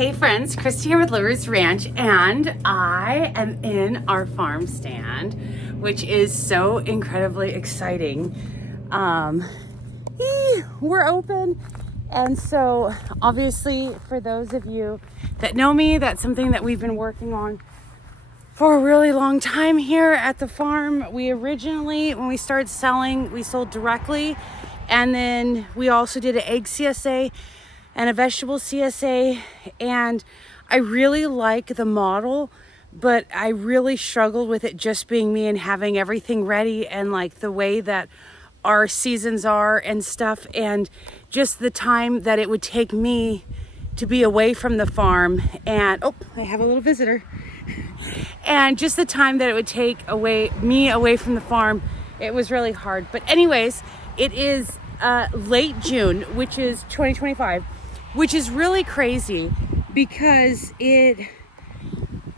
Hey friends, Christy here with Blueberries Ranch, and I am in our farm stand, which is so incredibly exciting. We're open, and so obviously for those of you that know me, that's something that we've been working on for a really long time here at the farm. We originally, when we started selling, we sold directly, and then we also did an egg CSA and a vegetable CSA, and I really like the model, but I really struggled with it just being me and having everything ready, and like the way that our seasons are and stuff, and just the time that it would take me to be away from the farm. And oh, I have a little visitor. And just the time that it would take me away from the farm, it was really hard. But anyways, it is late June, which is 2025, which is really crazy because I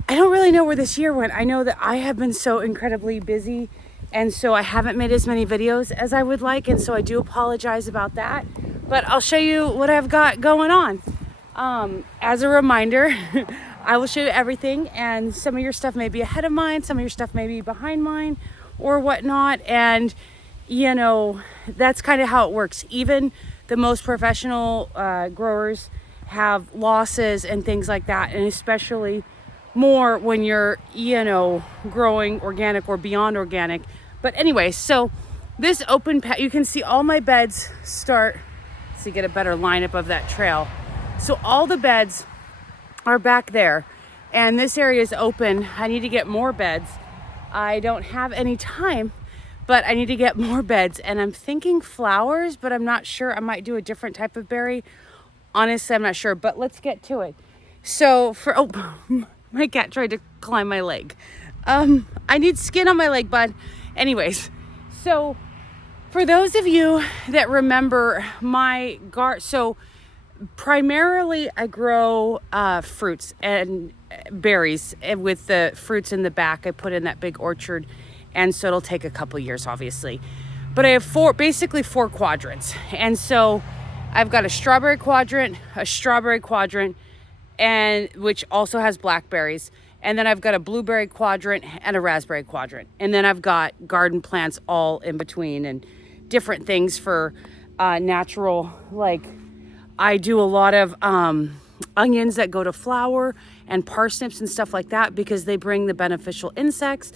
don't really know where this year went. I know that I have been so incredibly busy, and so I haven't made as many videos as I would like, and so I do apologize about that. But I'll show you what I've got going on. As a reminder, I will show you everything, and some of your stuff may be ahead of mine, some of your stuff may be behind mine or whatnot, and you know, that's kind of how it works. Even the most professional growers have losses and things like that, and especially more when you're, you know, growing organic or beyond organic. But anyway, so this open patch, you can see all my beds start, so you get a better lineup of that trail. So all the beds are back there, and this area is open. I need to get more beds. I don't have any time, but I need to get more beds, and I'm thinking flowers, but I'm not sure. I might do a different type of berry. Honestly, I'm not sure, but let's get to it. So my cat tried to climb my leg. I need skin on my leg, bud. Anyways, so for those of you that remember my garden, so primarily I grow fruits and berries, and with the fruits in the back, I put in that big orchard, and so it'll take a couple years, obviously. But I have basically four quadrants, and so I've got a strawberry quadrant, and which also has blackberries, and then I've got a blueberry quadrant and a raspberry quadrant, and then I've got garden plants all in between and different things for natural, like I do a lot of onions that go to flower and parsnips and stuff like that, because they bring the beneficial insects,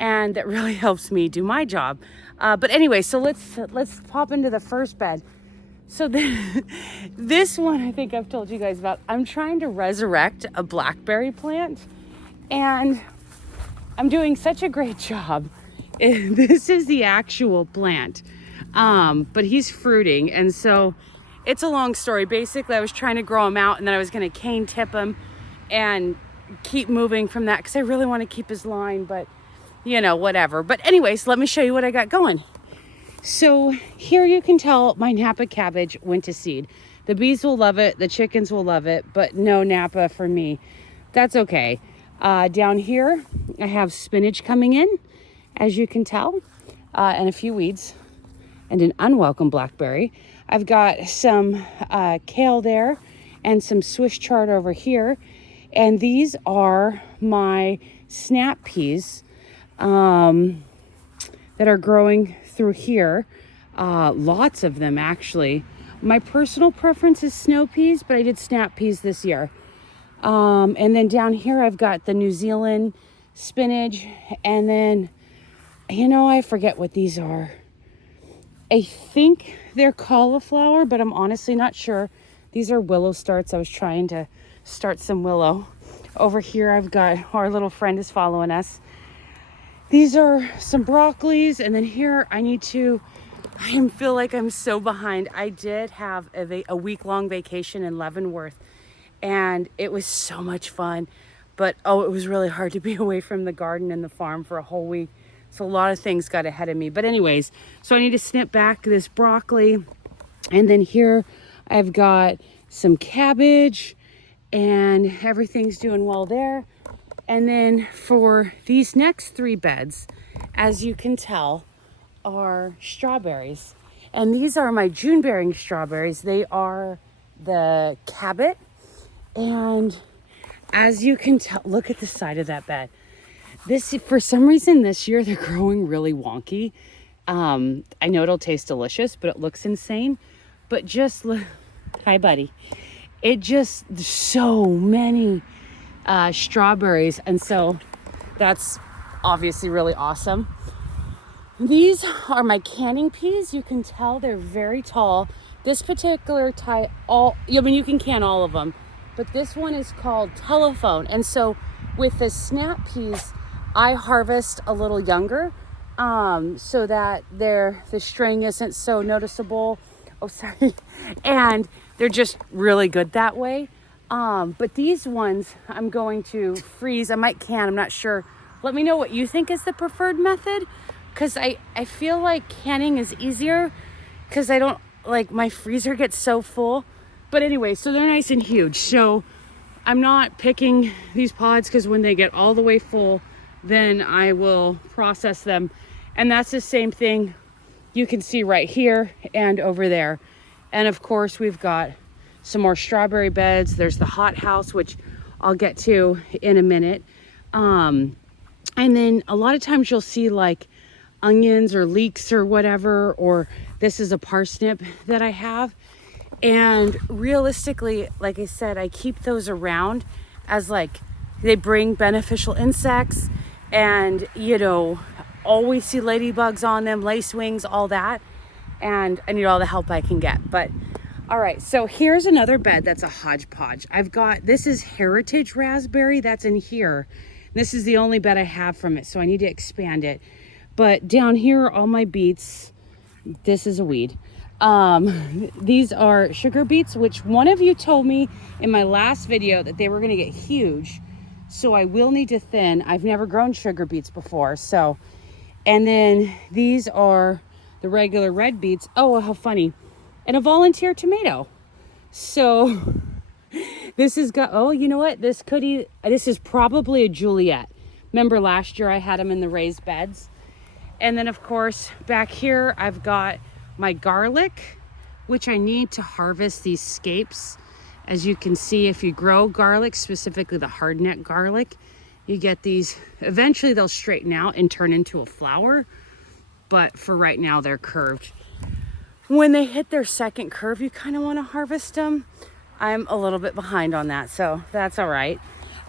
and that really helps me do my job. But anyway, so let's pop into the first bed. So this one, I think I've told you guys about. I'm trying to resurrect a blackberry plant, and I'm doing such a great job. This is the actual plant, but he's fruiting, and so it's a long story. Basically, I was trying to grow him out, and then I was going to cane tip him and keep moving from that because I really want to keep his line, but you know, whatever. But anyways, let me show you what I got going. So here you can tell my Napa cabbage went to seed. The bees will love it, the chickens will love it, but no Napa for me. That's okay. Down here, I have spinach coming in, as you can tell, and a few weeds, and an unwelcome blackberry. I've got some kale there and some Swiss chard over here. And these are my snap peas that are growing through here. Lots of them, actually. My personal preference is snow peas, but I did snap peas this year. And then down here, I've got the New Zealand spinach. And then, you know, I forget what these are. I think they're cauliflower, but I'm honestly not sure. These are willow starts. I was trying to start some willow. Over here, I've got, our little friend is following us. These are some broccolis, and then here I feel like I'm so behind. I did have a week-long vacation in Leavenworth, and it was so much fun. But, it was really hard to be away from the garden and the farm for a whole week. So a lot of things got ahead of me. But anyways, so I need to snip back this broccoli. And then here I've got some cabbage, and everything's doing well there. And then for these next three beds, as you can tell, are strawberries. And these are my June bearing strawberries. They are the Cabot, And as you can tell, look at the side of that bed. This, for some reason this year, they're growing really wonky. I know it'll taste delicious, but it looks insane. But just look, hi buddy. It just, there's so many strawberries. And so that's obviously really awesome. These are my canning peas. You can tell they're very tall. This particular type, you can can all of them, but this one is called Telephone. And so with the snap peas, I harvest a little younger, so that the string isn't so noticeable. Oh, sorry. And they're just really good that way. But these ones I'm going to freeze. I might can, I'm not sure. Let me know what you think is the preferred method, because I feel like canning is easier because I don't, like, my freezer gets so full. But anyway, so they're nice and huge. So I'm not picking these pods because when they get all the way full, then I will process them. And that's the same thing you can see right here and over there. And of course, we've got some more strawberry beds. There's the hothouse, which I'll get to in a minute. And then a lot of times you'll see like onions or leeks or whatever, or this is a parsnip that I have. And realistically, like I said, I keep those around as like they bring beneficial insects, and always see ladybugs on them, lacewings, all that. And I need all the help I can get. But all right, so here's another bed that's a hodgepodge. This is heritage raspberry that's in here. This is the only bed I have from it, so I need to expand it. But down here are all my beets. This is a weed. These are sugar beets, which one of you told me in my last video that they were gonna get huge. So I will need to thin. I've never grown sugar beets before, so. And then these are the regular red beets. Oh, how funny. And a volunteer tomato. So this has got, oh, you know what? This is probably a Juliet. Remember last year I had them in the raised beds. And then of course, back here, I've got my garlic, which I need to harvest these scapes. As you can see, if you grow garlic, specifically the hardneck garlic, you get these, eventually they'll straighten out and turn into a flower. But for right now, they're curved. When they hit their second curve, you kind of want to harvest them. I'm a little bit behind on that, so that's all right.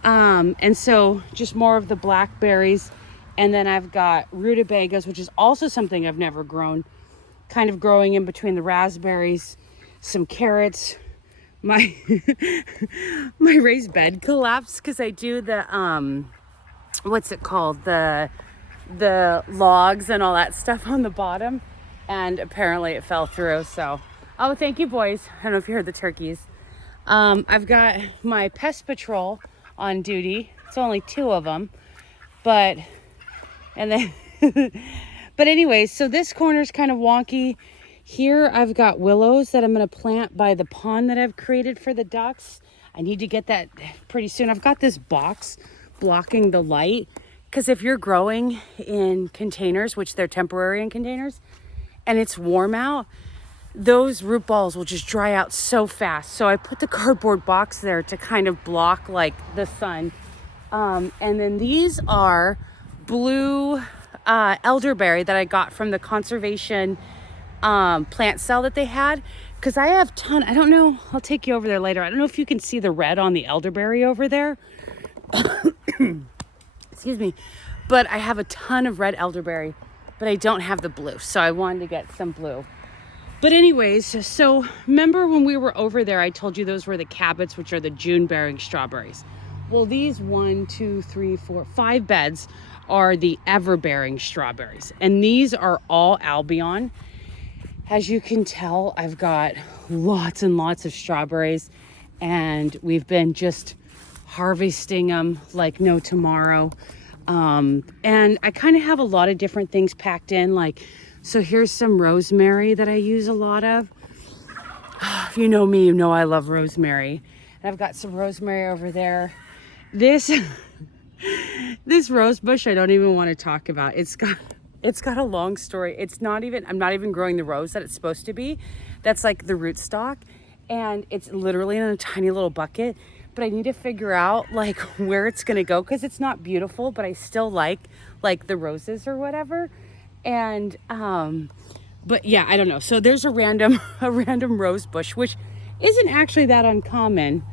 And so just more of the blackberries. And then I've got rutabagas, which is also something I've never grown, kind of growing in between the raspberries, some carrots. My my raised bed collapsed because I do the what's it called, the logs and all that stuff on the bottom, and apparently it fell through. So oh, thank you, boys. I don't know if you heard the turkeys. I've got my pest patrol on duty. It's only 2 of them, but anyways, so this corner's kind of wonky. Here I've got willows that I'm going to plant by the pond that I've created for the ducks. I need to get that pretty soon. I've got this box blocking the light because if you're growing in containers, which they're temporary in containers, and it's warm out, those root balls will just dry out so fast. So I put the cardboard box there to kind of block like the sun. And then these are blue elderberry that I got from the conservation plant cell that they had, because I have I don't know, I'll take you over there later. I don't know if you can see the red on the elderberry over there. Excuse me, but I have a ton of red elderberry, but I don't have the blue, so I wanted to get some blue. But anyways, so remember when we were over there, I told you those were the Cabots, which are the June bearing strawberries. Well, these 1, 2, 3, 4, 5 beds are the ever bearing strawberries, and these are all Albion. As you can tell, I've got lots and lots of strawberries, and we've been just harvesting them like no tomorrow. And I kind of have a lot of different things packed in, like, so here's some rosemary that I use a lot of. If you know me, you know I love rosemary. And I've got some rosemary over there. This rose bush I don't even want to talk about. It's got a long story. I'm not even growing the rose that it's supposed to be. That's like the rootstock. And it's literally in a tiny little bucket. but I need to figure out like where it's gonna go because it's not beautiful, but I still like the roses or whatever. And but yeah, I don't know. So there's a random rose bush, which isn't actually that uncommon.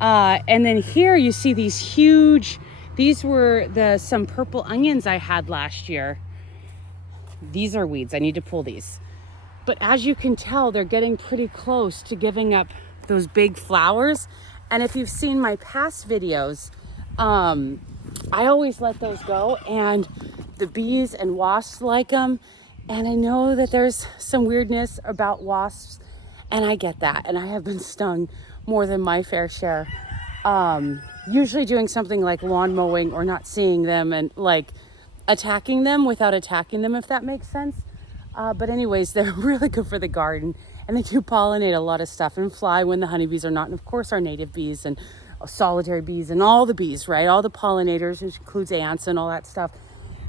And then here you see these huge, these were some purple onions I had last year. These are weeds. I need to pull these. But as you can tell, they're getting pretty close to giving up those big flowers. And if you've seen my past videos, I always let those go, and the bees and wasps like them. And I know that there's some weirdness about wasps, and I get that. And I have been stung more than my fair share. Usually doing something like lawn mowing or not seeing them and like attacking them without attacking them, if that makes sense. But anyways, they're really good for the garden, and they do pollinate a lot of stuff and fly when the honeybees are not. And of course our native bees and solitary bees and all the bees, right? All the pollinators, which includes ants and all that stuff.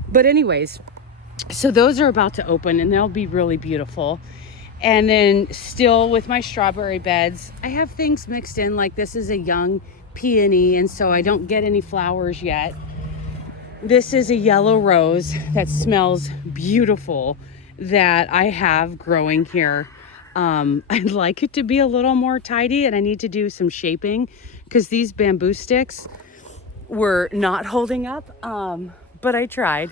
But anyways, so those are about to open and they'll be really beautiful. And then still with my strawberry beds, I have things mixed in, like this is a young peony, and so I don't get any flowers yet. This is a yellow rose that smells beautiful that I have growing here. I'd like it to be a little more tidy, and I need to do some shaping because these bamboo sticks were not holding up, but I tried.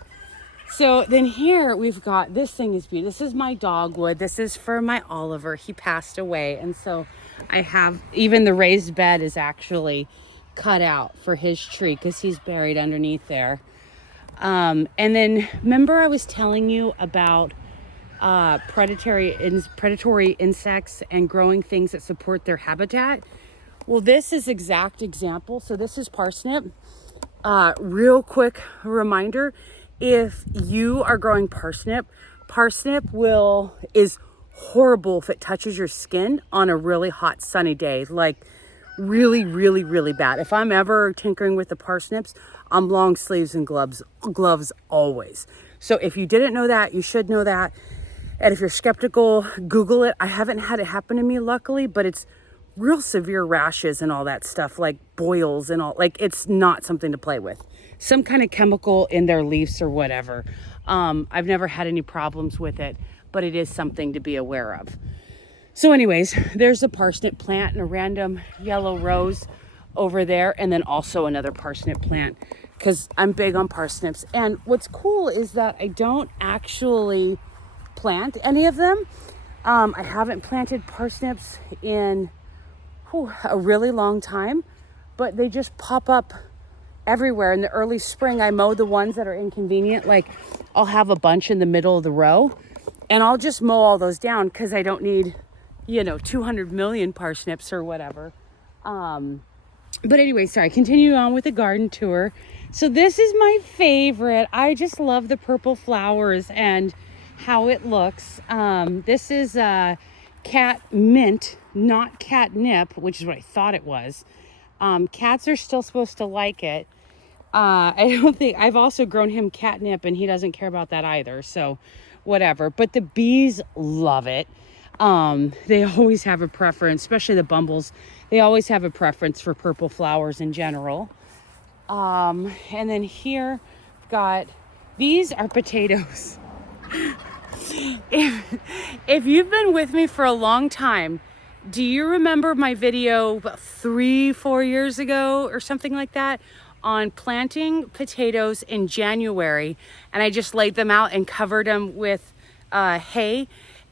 So then here we've got, this thing is beautiful. This is my dogwood. This is for my Oliver. He passed away, and so I have, even the raised bed is actually cut out for his tree because he's buried underneath there. And then remember I was telling you about predatory insects and growing things that support their habitat. Well, this is exact example. So this is parsnip. Real quick reminder, if you are growing parsnip is horrible if it touches your skin on a really hot sunny day, like really, really, really bad. If I'm ever tinkering with the parsnips, I'm long sleeves and gloves always. So if you didn't know that, you should know that. And if you're skeptical, Google it. I haven't had it happen to me, luckily, but it's real severe rashes and all that stuff, like boils and all. Like, it's not something to play with. Some kind of chemical in their leaves or whatever. I've never had any problems with it, but it is something to be aware of. So anyways, there's a parsnip plant and a random yellow rose over there, and then also another parsnip plant because I'm big on parsnips. And what's cool is that I don't actually plant any of them. I haven't planted parsnips in a really long time, but they just pop up everywhere. In the early spring, I mow the ones that are inconvenient. Like, I'll have a bunch in the middle of the row, and I'll just mow all those down because I don't need 200 million parsnips or whatever. But anyway, sorry, continue on with the garden tour. So this is my favorite. I just love the purple flowers and how it looks. This is cat mint, not catnip, which is what I thought it was. Cats are still supposed to like it. I don't think, I've also grown him catnip and he doesn't care about that either. So whatever, but the bees love it. They always have a preference, especially the bumbles. They always have a preference for purple flowers in general. And then here got, these are potatoes. If you've been with me for a long time, do you remember my video about 3-4 years ago or something like that on planting potatoes in January? And I just laid them out and covered them with hay,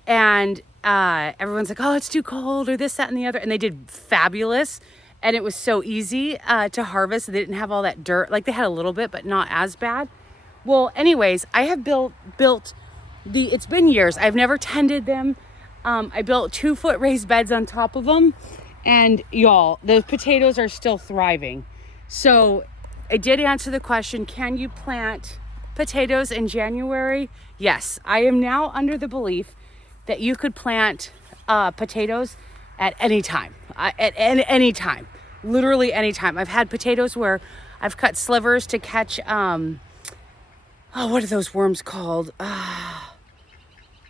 and everyone's like, oh, it's too cold or this, that, and the other. And they did fabulous. And it was so easy to harvest. They didn't have all that dirt. Like, they had a little bit, but not as bad. Well, anyways, I have built it's been years. I've never tended them. I built 2-foot raised beds on top of them. And y'all, the potatoes are still thriving. So I did answer the question, can you plant potatoes in January? Yes, I am now under the belief that you could plant potatoes at any time. At any time. Literally any time. I've had potatoes where I've cut slivers to catch, what are those worms called?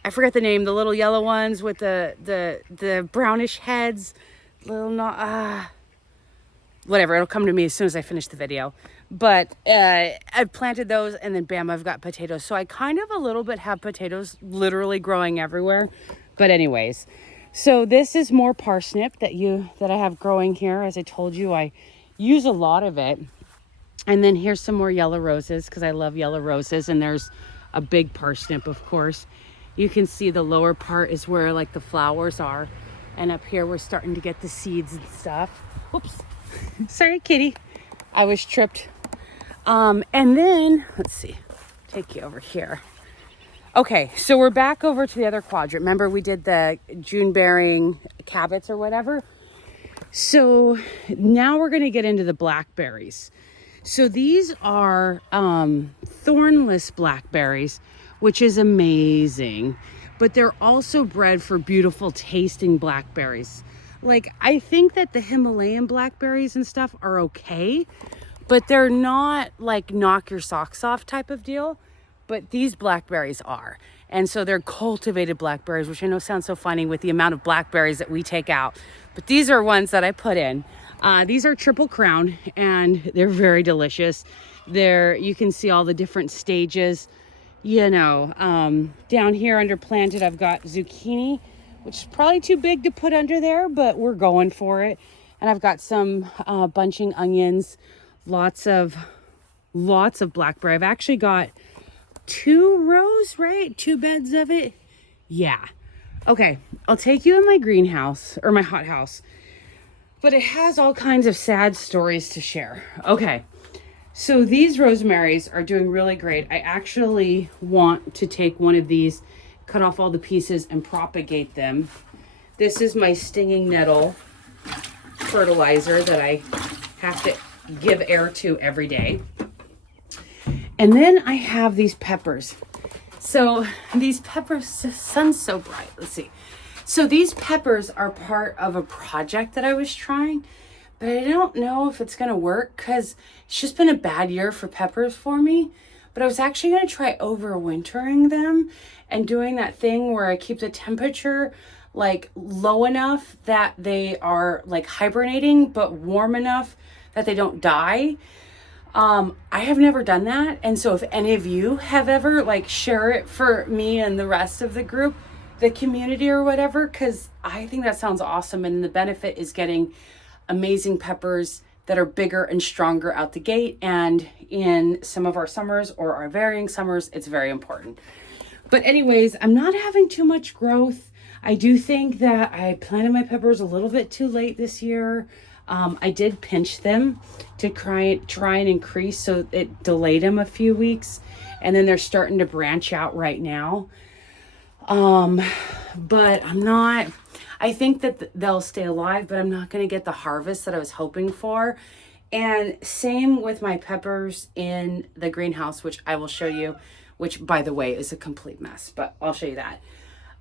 I forget the name. The little yellow ones with the brownish heads. whatever, it'll come to me as soon as I finish the video. But I've planted those, and then bam, I've got potatoes. So I kind of a little bit have potatoes literally growing everywhere. But anyways, so this is more parsnip that I have growing here. As I told you, I use a lot of it. And then here's some more yellow roses, because I love yellow roses. And there's a big parsnip, of course. You can see the lower part is where like the flowers are. And up here, we're starting to get the seeds and stuff. Whoops. Sorry, kitty. I was tripped. And then, let's see, take you over here. Okay, so we're back over to the other quadrant. Remember we did the June bearing cabots or whatever? So now we're gonna get into the blackberries. So these are thornless blackberries, which is amazing. But they're also bred for beautiful tasting blackberries. Like, I think that the Himalayan blackberries and stuff are okay, but they're not like knock your socks off type of deal. But these blackberries are. And so they're cultivated blackberries, which I know sounds so funny with the amount of blackberries that we take out. But these are ones that I put in. These are Triple Crown, and they're very delicious. You can see all the different stages. You know, down here under planted, I've got zucchini, which is probably too big to put under there, but we're going for it. And I've got some bunching onions, lots of blackberry. I've actually got 2 rows, right? 2 beds of it. Yeah. Okay, I'll take you in my greenhouse or my hothouse, but it has all kinds of sad stories to share. Okay. So these rosemaries are doing really great. I actually want to take one of these, cut off all the pieces and propagate them. This is my stinging nettle fertilizer that I have to give air to every day. And then I have these peppers. So these peppers, the sun's so bright. Let's see. So these peppers are part of a project that I was trying, but I don't know if it's going to work because it's just been a bad year for peppers for me. But I was actually going to try overwintering them and doing that thing where I keep the temperature like low enough that they are like hibernating, but warm enough that they don't die. I have never done that. And so if any of you have ever, like, share it for me and the rest of the group, the community or whatever, because I think that sounds awesome. And the benefit is getting amazing peppers that are bigger and stronger out the gate. And in some of our summers or our varying summers, it's very important. But anyways, I'm not having too much growth. I do think that I planted my peppers a little bit too late this year. I did pinch them to try and increase, so it delayed them a few weeks, and then they're starting to branch out right now. But I think that they'll stay alive, but I'm not going to get the harvest that I was hoping for. And same with my peppers in the greenhouse, which I will show you, which by the way is a complete mess, but I'll show you that.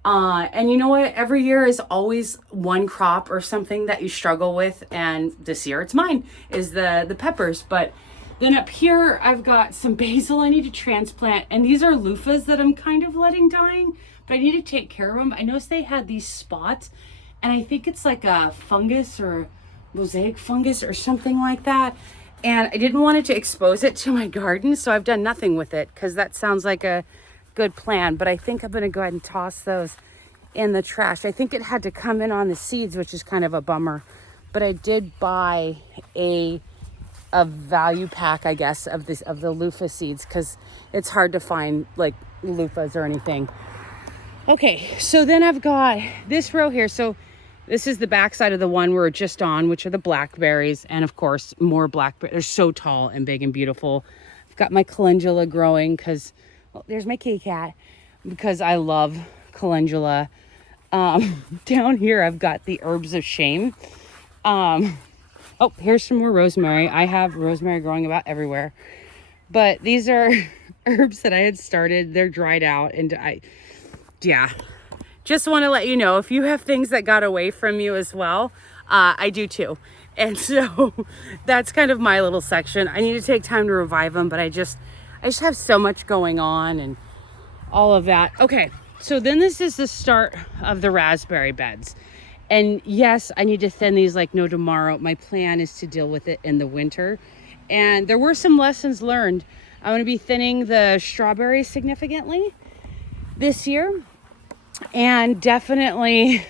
And you know what? Every year is always one crop or something that you struggle with. And this year it's mine, is the peppers. But then up here, I've got some basil I need to transplant. And these are loofahs that I'm kind of letting dying, but I need to take care of them. I noticed they had these spots, and I think it's like a fungus or mosaic fungus or something like that. And I didn't want it to expose it to my garden, so I've done nothing with it because that sounds like a good plan. But I think I'm going to go ahead and toss those in the trash. I think it had to come in on the seeds, which is kind of a bummer. But I did buy a value pack, I guess, of the loofah seeds because it's hard to find like loofahs or anything. Okay, so then I've got this row here. So this is the backside of the one we're just on, which are the blackberries, and of course more blackberries. They're so tall and big and beautiful. I've got my calendula growing because, well, there's my kitty cat, because I love calendula. Down here I've got the herbs of shame. Oh, here's some more rosemary. I have rosemary growing about everywhere, but these are herbs that I had started. They're dried out, and just want to let you know, if you have things that got away from you as well, I do too. And so that's kind of my little section. I need to take time to revive them, but I just have so much going on and all of that. Okay, so then this is the start of the raspberry beds. And yes, I need to thin these like no tomorrow. My plan is to deal with it in the winter. And there were some lessons learned. I'm going to be thinning the strawberries significantly this year. And definitely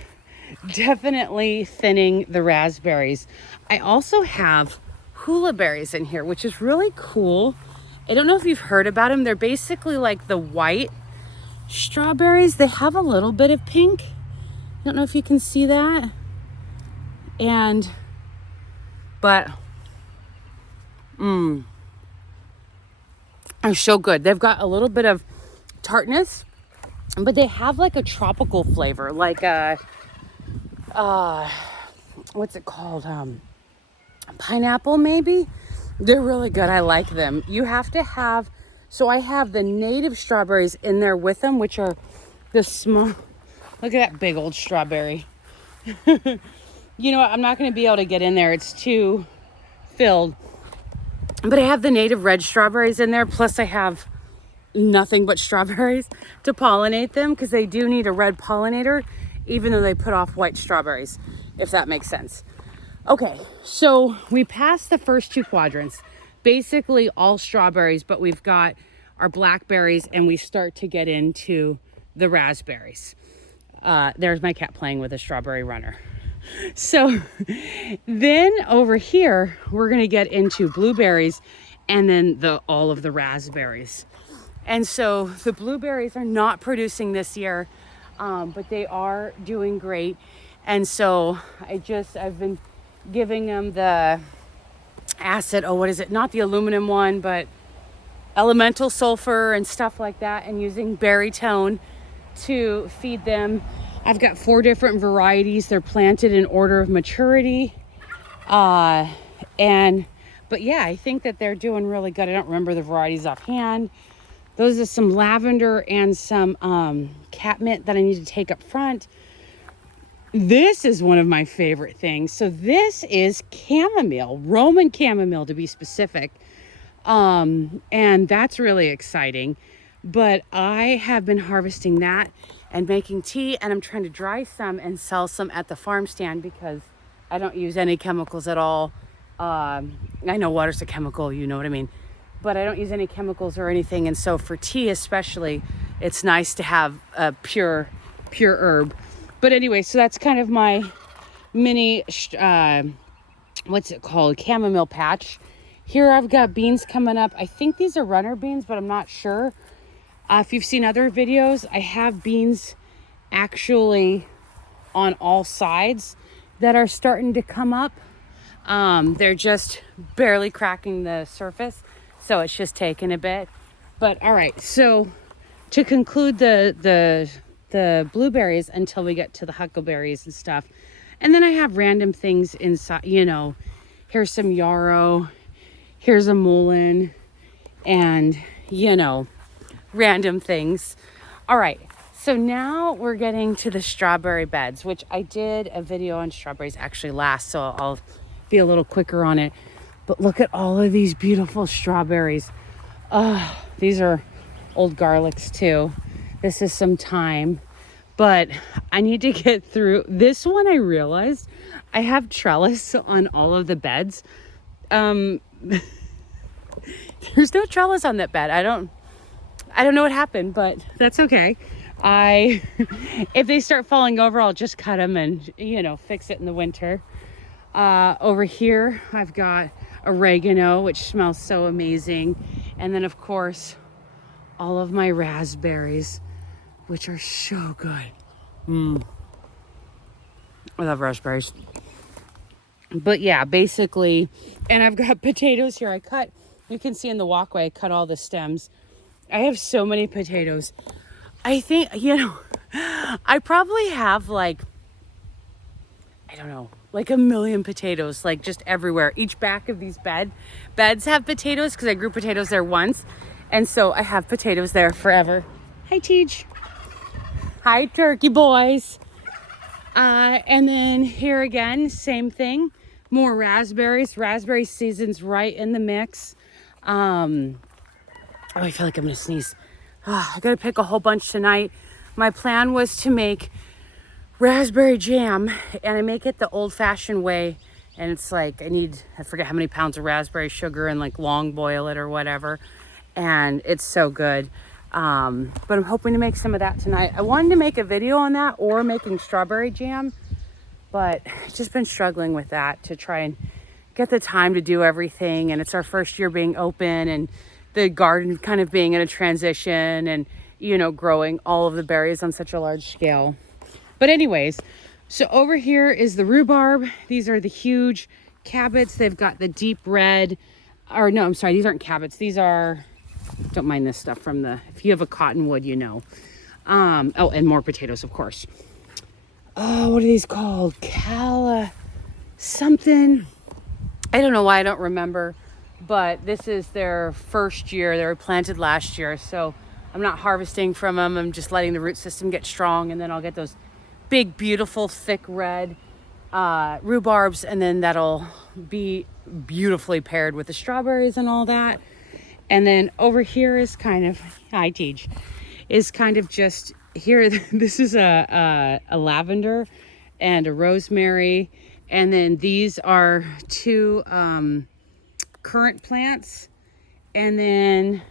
thinning the raspberries. I also have Huckleberries in here, which is really cool. I don't know if you've heard about them. They're basically like the white strawberries. They have a little bit of pink. I don't know if you can see that. But are so good. They've got a little bit of tartness, but they have like a tropical flavor, like a what's it called? Pineapple maybe. They're really good. I like them. You have to have, so I have the native strawberries in there with them, which are the small. Look at that big old strawberry. You know what? I'm not going to be able to get in there. It's too filled. But I have the native red strawberries in there. Plus I have nothing but strawberries to pollinate them, because they do need a red pollinator, even though they put off white strawberries, if that makes sense. Okay, so we passed the first two quadrants, basically all strawberries, but we've got our blackberries and we start to get into the raspberries. There's my cat playing with a strawberry runner. So then over here, we're going to get into blueberries and then all of the raspberries. And so the blueberries are not producing this year, but they are doing great. And so I've been giving them the acid, what is it? Not the aluminum one, but elemental sulfur and stuff like that, and using Berrytone to feed them. I've got 4 different varieties. They're planted in order of maturity. But yeah, I think that they're doing really good. I don't remember the varieties offhand. Those are some lavender and some catmint that I need to take up front. This is one of my favorite things. So this is chamomile, Roman chamomile to be specific. And that's really exciting. But I have been harvesting that and making tea, and I'm trying to dry some and sell some at the farm stand because I don't use any chemicals at all. I know water's a chemical, you know what I mean, but I don't use any chemicals or anything. And so for tea especially, it's nice to have a pure herb. But anyway, so that's kind of my mini, what's it called? Chamomile patch. Here I've got beans coming up. I think these are runner beans, but I'm not sure. If you've seen other videos, I have beans actually on all sides that are starting to come up. They're just barely cracking the surface, so it's just taking a bit. But all right, so to conclude the blueberries until we get to the huckleberries and stuff. And then I have random things inside, here's some yarrow, here's a mullein, and random things. All right, so now we're getting to the strawberry beds, which I did a video on strawberries actually last, so I'll be a little quicker on it. But look at all of these beautiful strawberries. These are old garlics too. This is some thyme, but I need to get through this one. I realized I have trellis on all of the beds. There's no trellis on that bed. I don't know what happened, but that's okay. If they start falling over, I'll just cut them and, fix it in the winter. Over here, I've got oregano, which smells so amazing. And then, of course, all of my raspberries, which are so good. I love raspberries. But yeah, basically, and I've got potatoes here. You can see in the walkway, I cut all the stems. I have so many potatoes. I think, I probably have like a million potatoes, like just everywhere. Each back of these beds have potatoes because I grew potatoes there once. And so I have potatoes there forever. Hi, Teach. Hi, turkey boys. And then here again, same thing. More raspberries. Raspberry season's right in the mix. I feel like I'm gonna sneeze. I gotta pick a whole bunch tonight. My plan was to make raspberry jam, and I make it the old-fashioned way. And it's like I forget how many pounds of raspberry sugar, and like long boil it or whatever. And it's so good. But I'm hoping to make some of that tonight. I wanted to make a video on that or making strawberry jam, but I've just been struggling with that to try and get the time to do everything. And it's our first year being open, and the garden kind of being in a transition, and, you know, growing all of the berries on such a large scale. But anyways, so over here is the rhubarb. These are the huge cabots. They've got the deep red, or no, I'm sorry, these aren't cabots. These are, don't mind this stuff from the, if you have a cottonwood, you know. Oh, and more potatoes, of course. Oh, what are these called? Something. I don't know why I don't remember, but this is their first year. They were planted last year, so I'm not harvesting from them. I'm just letting the root system get strong, and then I'll get those big, beautiful, thick red rhubarbs, and then that'll be beautifully paired with the strawberries and all that. And then over here is kind of, hi Teej, is kind of just here. This is a lavender and a rosemary. And then these are two currant plants. And then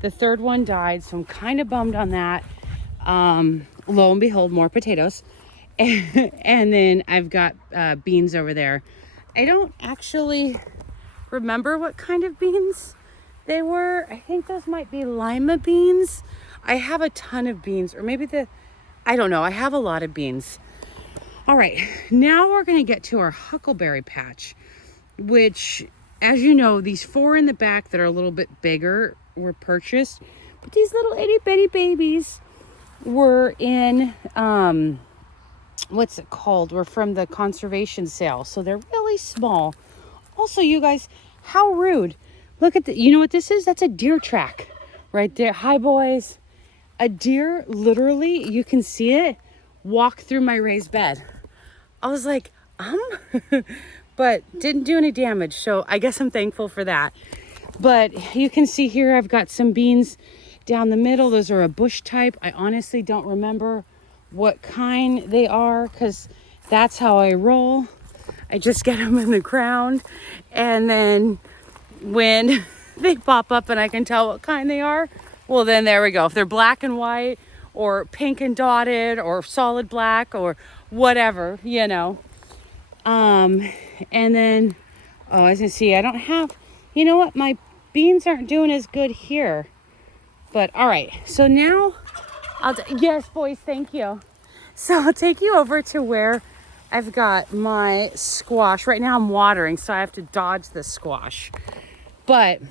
the third one died, so I'm kind of bummed on that. Lo and behold, more potatoes. And then I've got beans over there. I don't actually remember what kind of beans they were. I think those might be lima beans. I have a ton of beans, or maybe I don't know. I have a lot of beans. All right, now we're gonna get to our huckleberry patch, which, as you know, these 4 in the back that are a little bit bigger were purchased, but these little itty bitty babies were in, what's it called? We're from the conservation sale, so they're really small. Also, you guys, how rude. Look at you know what this is? That's a deer track right there. Hi, boys. A deer, literally, you can see it, walk through my raised bed. I was like, but didn't do any damage, so I guess I'm thankful for that. But you can see here, I've got some beans down the middle. Those are a bush type. I honestly don't remember what kind they are, because that's how I roll. I just get them in the ground, and then when they pop up and I can tell what kind they are, well, then there we go. If they're black and white or pink and dotted or solid black or whatever, you know. And then, oh, as you see, I don't have, you know what? My beans aren't doing as good here. But all right, so now yes, boys, thank you. So I'll take you over to where I've got my squash. Right now I'm watering, so I have to dodge the squash. But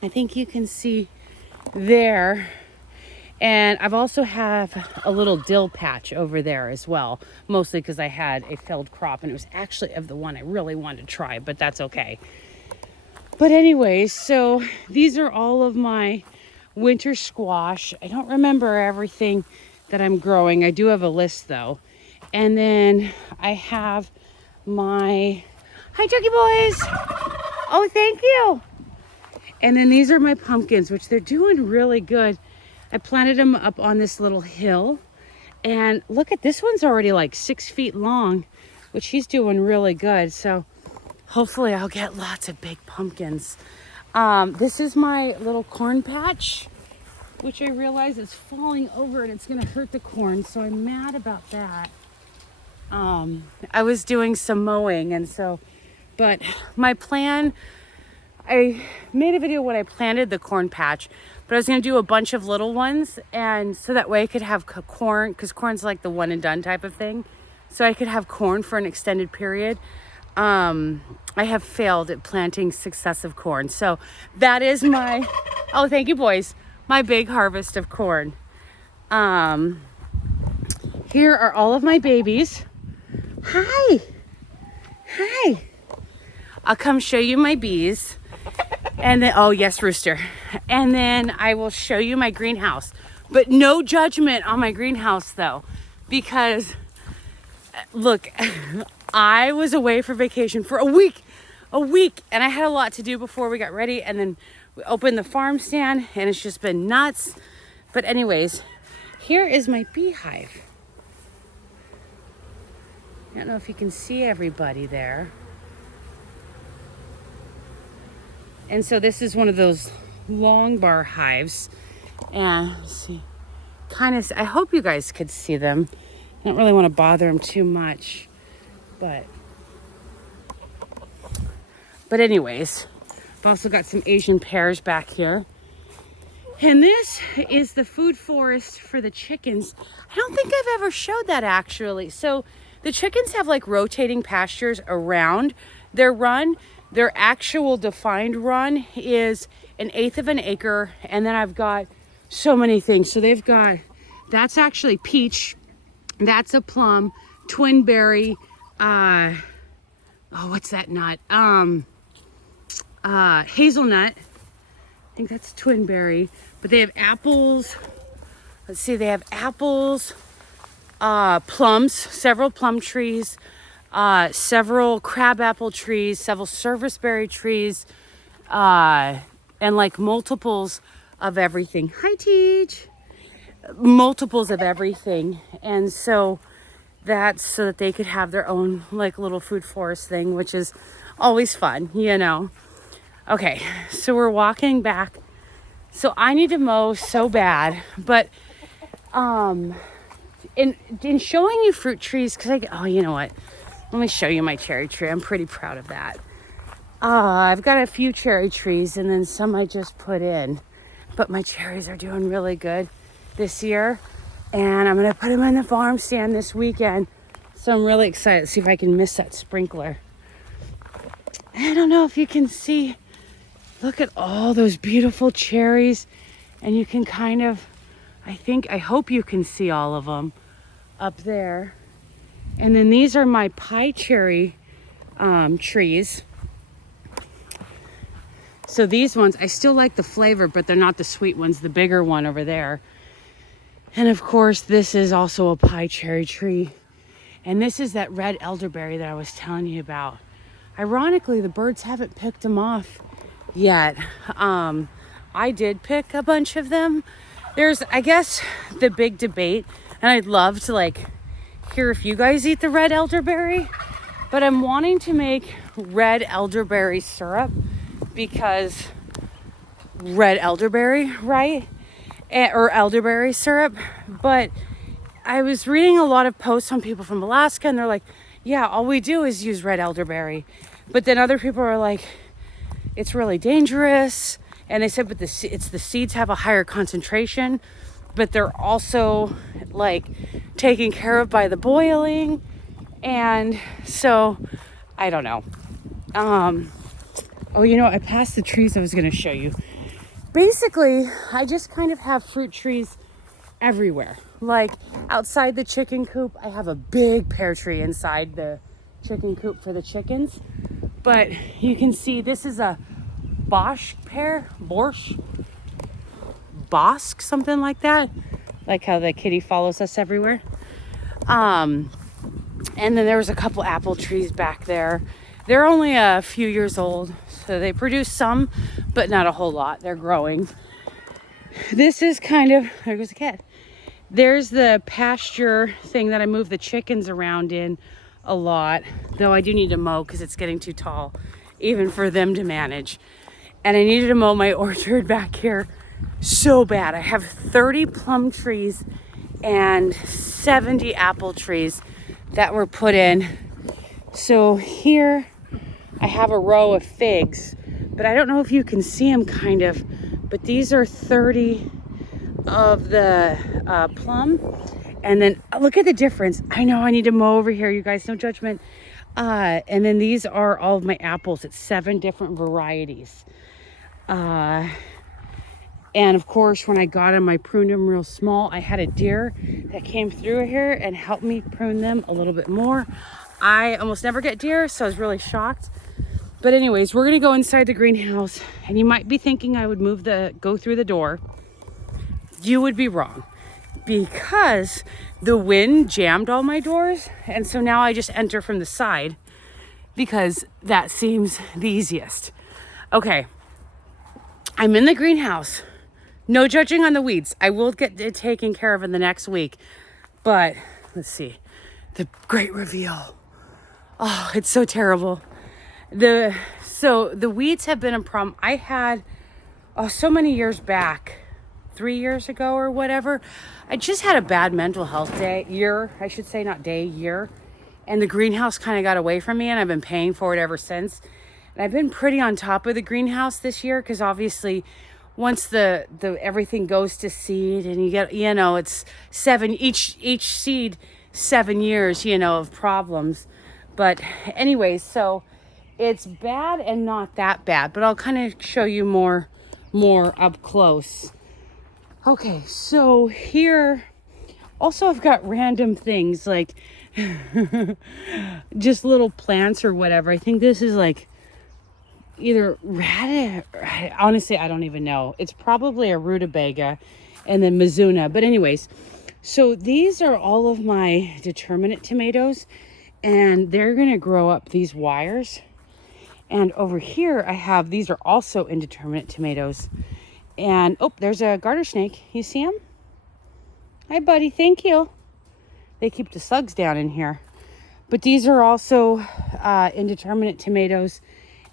I think you can see there. And I've also have a little dill patch over there as well, mostly because I had a failed crop, and it was actually of the one I really wanted to try, but that's okay. But anyways, so these are all of my winter squash. I don't remember everything that I'm growing. I do have a list though. And then I have my, hi turkey boys. Oh, thank you. And then these are my pumpkins, which they're doing really good. I planted them up on this little hill, and look at this one's already like 6 feet long, which he's doing really good. So hopefully I'll get lots of big pumpkins. This is my little corn patch, which I realize is falling over and it's gonna hurt the corn, so I'm mad about that. I was doing some mowing, and so, but my plan, I made a video when I planted the corn patch, but I was going to do a bunch of little ones, and so that way I could have corn, because corn's like the one and done type of thing, so I could have corn for an extended period. I have failed at planting successive corn, so that is my, oh, thank you boys, my big harvest of corn. Here are all of my babies. Hi. I'll come show you my bees. And then, oh yes, rooster. And then I will show you my greenhouse. But no judgment on my greenhouse though, because look, I was away for vacation for a week, and I had a lot to do before we got ready, and then we opened the farm stand, and it's just been nuts. But anyways, here is my beehive. I don't know if you can see everybody there. And so this is one of those long bar hives. And let's see, I hope you guys could see them. I don't really want to bother them too much, but anyways, I've also got some Asian pears back here. And this is the food forest for the chickens. I don't think I've ever showed that actually. So the chickens have like rotating pastures around their run. Their actual defined run is 1/8 of an acre. And then I've got so many things. So they've got, that's actually peach. That's a plum, twin berry. What's that nut? Hazelnut. I think that's twin berry. But they have apples. Let's see, they have apples, plums, several plum trees, several crabapple trees, several serviceberry trees, and like multiples of everything. Hi, Teach. Multiples of everything. And so that's so that they could have their own like little food forest thing, which is always fun, you know. Okay, so we're walking back. So I need to mow so bad, but in showing you fruit trees, because you know what? Let me show you my cherry tree. I'm pretty proud of that. I've got a few cherry trees and then some I just put in, but my cherries are doing really good this year, and I'm gonna put them in the farm stand this weekend. So I'm really excited to see if I can miss that sprinkler. I don't know if you can see. Look at all those beautiful cherries, and you can kind of, I hope you can see all of them up there. And then these are my pie cherry trees. So these ones, I still like the flavor, but they're not the sweet ones, the bigger one over there. And of course, this is also a pie cherry tree. And this is that red elderberry that I was telling you about. Ironically, the birds haven't picked them off yet. I did pick a bunch of them. There's, I guess, the big debate, and I'd love to like hear if you guys eat the red elderberry, but I'm wanting to make red elderberry syrup because red elderberry, right? Or elderberry syrup. But I was reading a lot of posts on people from Alaska, and they're like, yeah, all we do is use red elderberry. But then other people are like, it's really dangerous. And they said, but the seeds have a higher concentration, but they're also like taken care of by the boiling. And so I don't know. I passed the trees I was going to show you. Basically, I just kind of have fruit trees everywhere. Like outside the chicken coop, I have a big pear tree inside the chicken coop for the chickens. But you can see this is a Bosch pear, Bosque, something like that. Like how the kitty follows us everywhere. And then there was a couple apple trees back there. They're only a few years old, so they produce some, but not a whole lot. They're growing. This is kind of, there goes a cat. There's the pasture thing that I move the chickens around in a lot, though I do need to mow because it's getting too tall, even for them to manage. And I needed to mow my orchard back here so bad. I have 30 plum trees and 70 apple trees that were put in. So here I have a row of figs, but I don't know if you can see them kind of, but these are 30 of the plum. And then look at the difference. I know I need to mow over here, you guys, no judgment. And then these are all of my apples. It's 7 different varieties. And of course, when I got them, I pruned them real small. I had a deer that came through here and helped me prune them a little bit more. I almost never get deer, so I was really shocked. But anyways, we're gonna go inside the greenhouse, and you might be thinking I would go through the door. You would be wrong, because the wind jammed all my doors, and so now I just enter from the side because that seems the easiest. Okay, I'm in the greenhouse. No judging on the weeds. I will get it taken care of in the next week. But let's see, the great reveal. Oh, it's so terrible. The weeds have been a problem. I had so many years back, 3 years ago or whatever, I just had a bad mental health year, I should say, not day, year. And the greenhouse kind of got away from me, and I've been paying for it ever since. And I've been pretty on top of the greenhouse this year, because obviously once the everything goes to seed and you get, it's each seed, 7 years, of problems. But anyways, so it's bad and not that bad, but I'll kind of show you more up close. Okay, so here also I've got random things like just little plants or whatever. I think this is like either radish. Honestly, I don't even know. It's probably a rutabaga and then Mizuna. But anyways, so these are all of my determinate tomatoes, and they're going to grow up these wires. And over here I have, these are also indeterminate tomatoes. And oh, there's a garter snake. You see him? Hi, buddy. Thank you. They keep the slugs down in here. But these are also indeterminate tomatoes.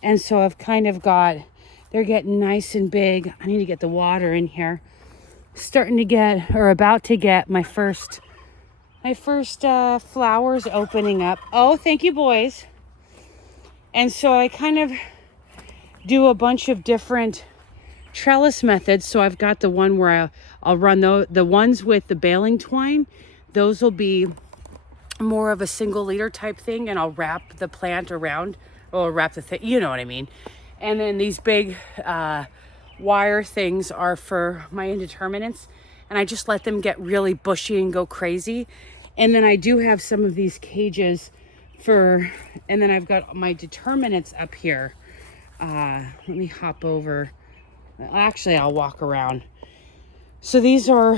And so I've kind of got, they're getting nice and big. I need to get the water in here. Starting to get, or about to get my first flowers opening up. Oh, thank you, boys. And so I kind of do a bunch of different trellis methods. So I've got the one where I'll run the ones with the baling twine. Those will be more of a single leader type thing, and I'll wrap the plant around, or wrap the thing, you know what I mean. And then these big wire things are for my indeterminates, and I just let them get really bushy and go crazy. And then I do have some of these cages and then I've got my determinates up here. Let me hop over. Actually, I'll walk around. So these are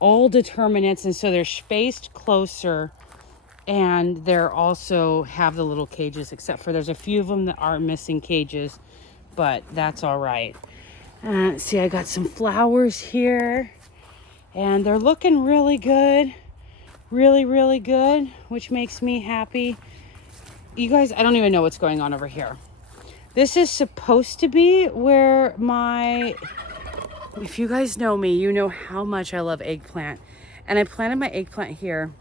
all determinates, and so they're spaced closer, and they're also have the little cages, except for there's a few of them that are missing cages, but that's all right. See, I got some flowers here, and they're looking really good. Really, really good, which makes me happy. You guys, I don't even know what's going on over here. This is supposed to be where if you guys know me, you know how much I love eggplant. And I planted my eggplant here.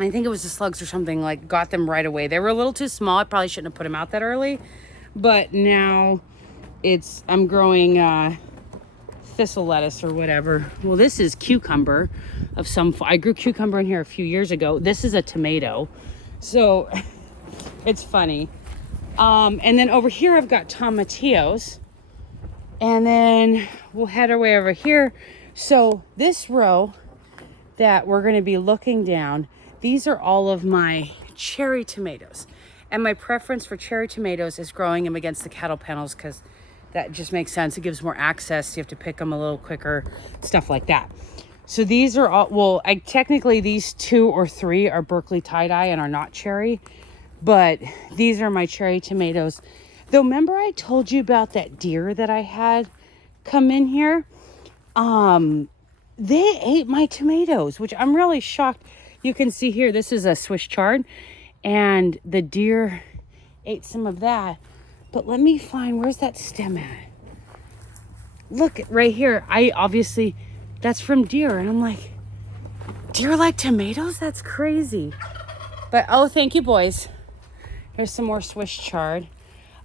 I think it was the slugs or something, like got them right away. They were a little too small. I probably shouldn't have put them out that early. But now I'm growing thistle lettuce or whatever. Well, this is cucumber of I grew cucumber in here a few years ago. This is a tomato. So it's funny. And then over here I've got tomatillos. And then we'll head our way over here. So this row that we're going to be looking down, these are all of my cherry tomatoes. And my preference for cherry tomatoes is growing them against the cattle panels, because that just makes sense. It gives more access. You have to pick them a little quicker, stuff like that. So these are all, well, technically these 2 or 3 are Berkeley tie-dye and are not cherry. But these are my cherry tomatoes. Though, remember I told you about that deer that I had come in here? They ate my tomatoes, which I'm really shocked. You can see here, this is a Swiss chard, and the deer ate some of that. But let me find, where's that stem at? Look, right here. That's from deer. And I'm like, deer like tomatoes? That's crazy. But, oh, thank you, boys. Here's some more Swiss chard.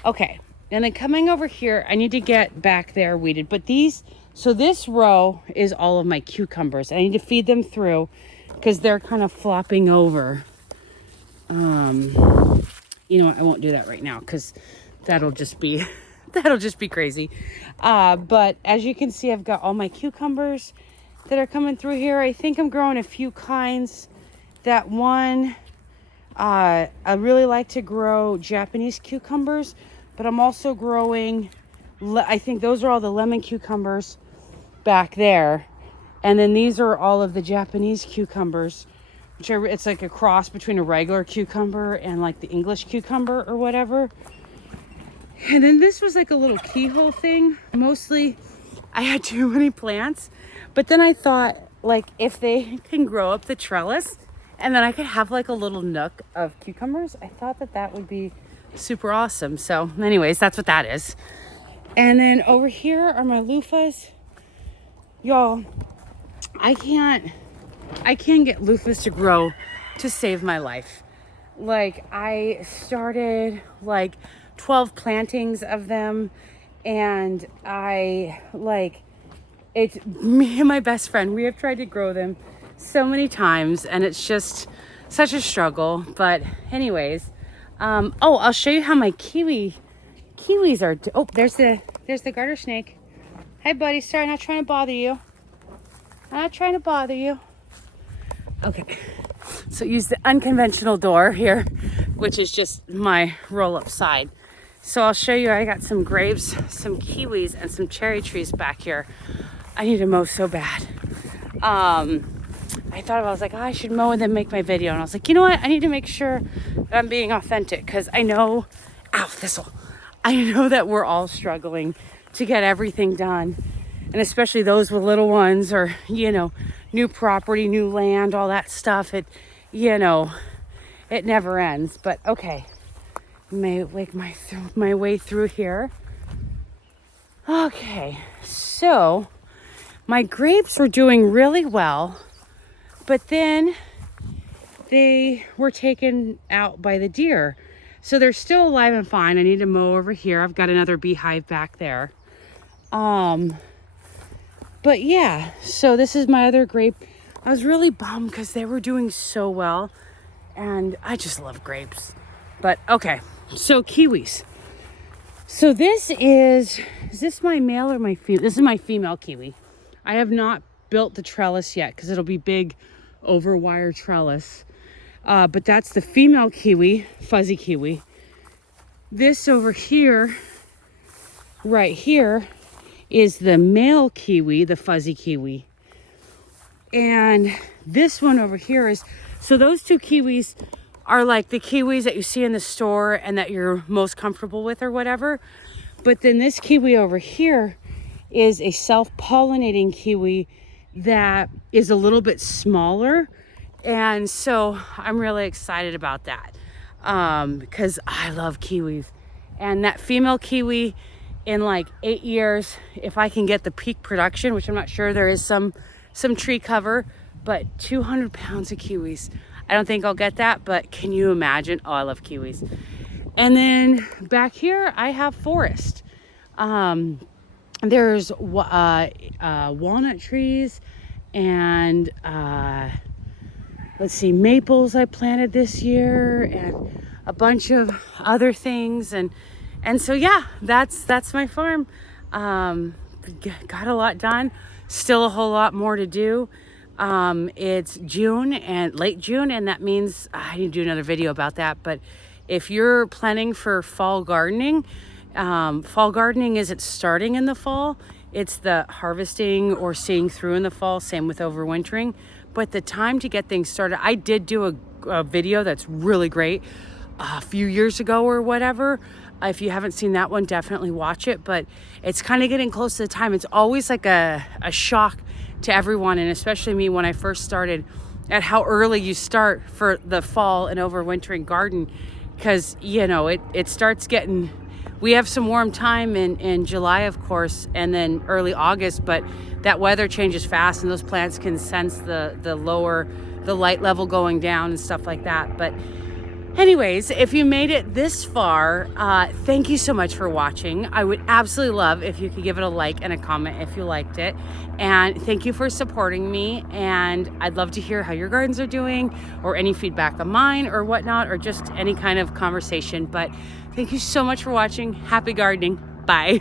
Okay, and then coming over here, I need to get back there weeded. But so this row is all of my cucumbers. I need to feed them through because they're kind of flopping over. You know what? I won't do that right now because that'll just be crazy. But as you can see, I've got all my cucumbers that are coming through here. I think I'm growing a few kinds. That one, I really like to grow Japanese cucumbers, but I'm also growing, I think those are all the lemon cucumbers back there. And then these are all of the Japanese cucumbers, it's like a cross between a regular cucumber and like the English cucumber or whatever. And then this was like a little keyhole thing. Mostly I had too many plants, but then I thought, like, if they can grow up the trellis And then I could have like a little nook of cucumbers. I thought that that would be super awesome. So anyways, that's what that is. And then over here are my loofahs. Y'all, I can't get loofahs to grow to save my life. Like, I started like 12 plantings of them, and it's me and my best friend, we have tried to grow them so many times, and it's just such a struggle. But anyways, I'll show you how my kiwis are. Oh, there's the garter snake. Hi, buddy. Sorry, I'm not trying to bother you. Okay, so use the unconventional door here, which is just my roll-up side. So I'll show you, I got some grapes, some kiwis, and some cherry trees back here. I need to mow so bad. I thought I was like, I should mow and then make my video. And I was like, you know what? I need to make sure that I'm being authentic, because I know, thistle. I know that we're all struggling to get everything done. And especially those with little ones, or, new property, new land, all that stuff. It never ends. But okay, make my way through here. Okay, so my grapes were doing really well, but then they were taken out by the deer. So they're still alive and fine. I need to mow over here. I've got another beehive back there. But yeah, so this is my other grape. I was really bummed because they were doing so well, and I just love grapes. But okay, so kiwis. So is this my male or my female? This is my female kiwi. I have not built the trellis yet because it'll be big over wire trellis. But that's the female kiwi, fuzzy kiwi. This over here, right here, is the male kiwi, the fuzzy kiwi. And this one over here is, so those two kiwis are like the kiwis that you see in the store and that you're most comfortable with or whatever. But then this kiwi over here is a self-pollinating kiwi that is a little bit smaller. And so I'm really excited about that, because I love kiwis. And that female kiwi, in like 8 years, if I can get the peak production, which I'm not sure, there is some tree cover, but 200 pounds of kiwis. I don't think I'll get that, but can you imagine? Oh, I love kiwis. And then back here, I have forest. There's walnut trees and let's see, maples I planted this year, and a bunch of other things. And so yeah, that's my farm. Got a lot done. Still a whole lot more to do. It's June, and late June, and that means I need to do another video about that. But if you're planning for fall gardening isn't starting in the fall. It's the harvesting or seeing through in the fall. Same with overwintering. But the time to get things started, I did do a video that's really great a few years ago or whatever. If you haven't seen that one, definitely watch it. But it's kind of getting close to the time. It's always like a shock to everyone, and especially me when I first started, at how early you start for the fall and overwintering garden. Because, it starts getting, we have some warm time in July, of course, and then early August, but that weather changes fast, and those plants can sense the light level going down and stuff like that. But anyways, if you made it this far, thank you so much for watching. I would absolutely love if you could give it a like and a comment if you liked it. And thank you for supporting me. And I'd love to hear how your gardens are doing, or any feedback on mine or whatnot, or just any kind of conversation. But thank you so much for watching. Happy gardening. Bye.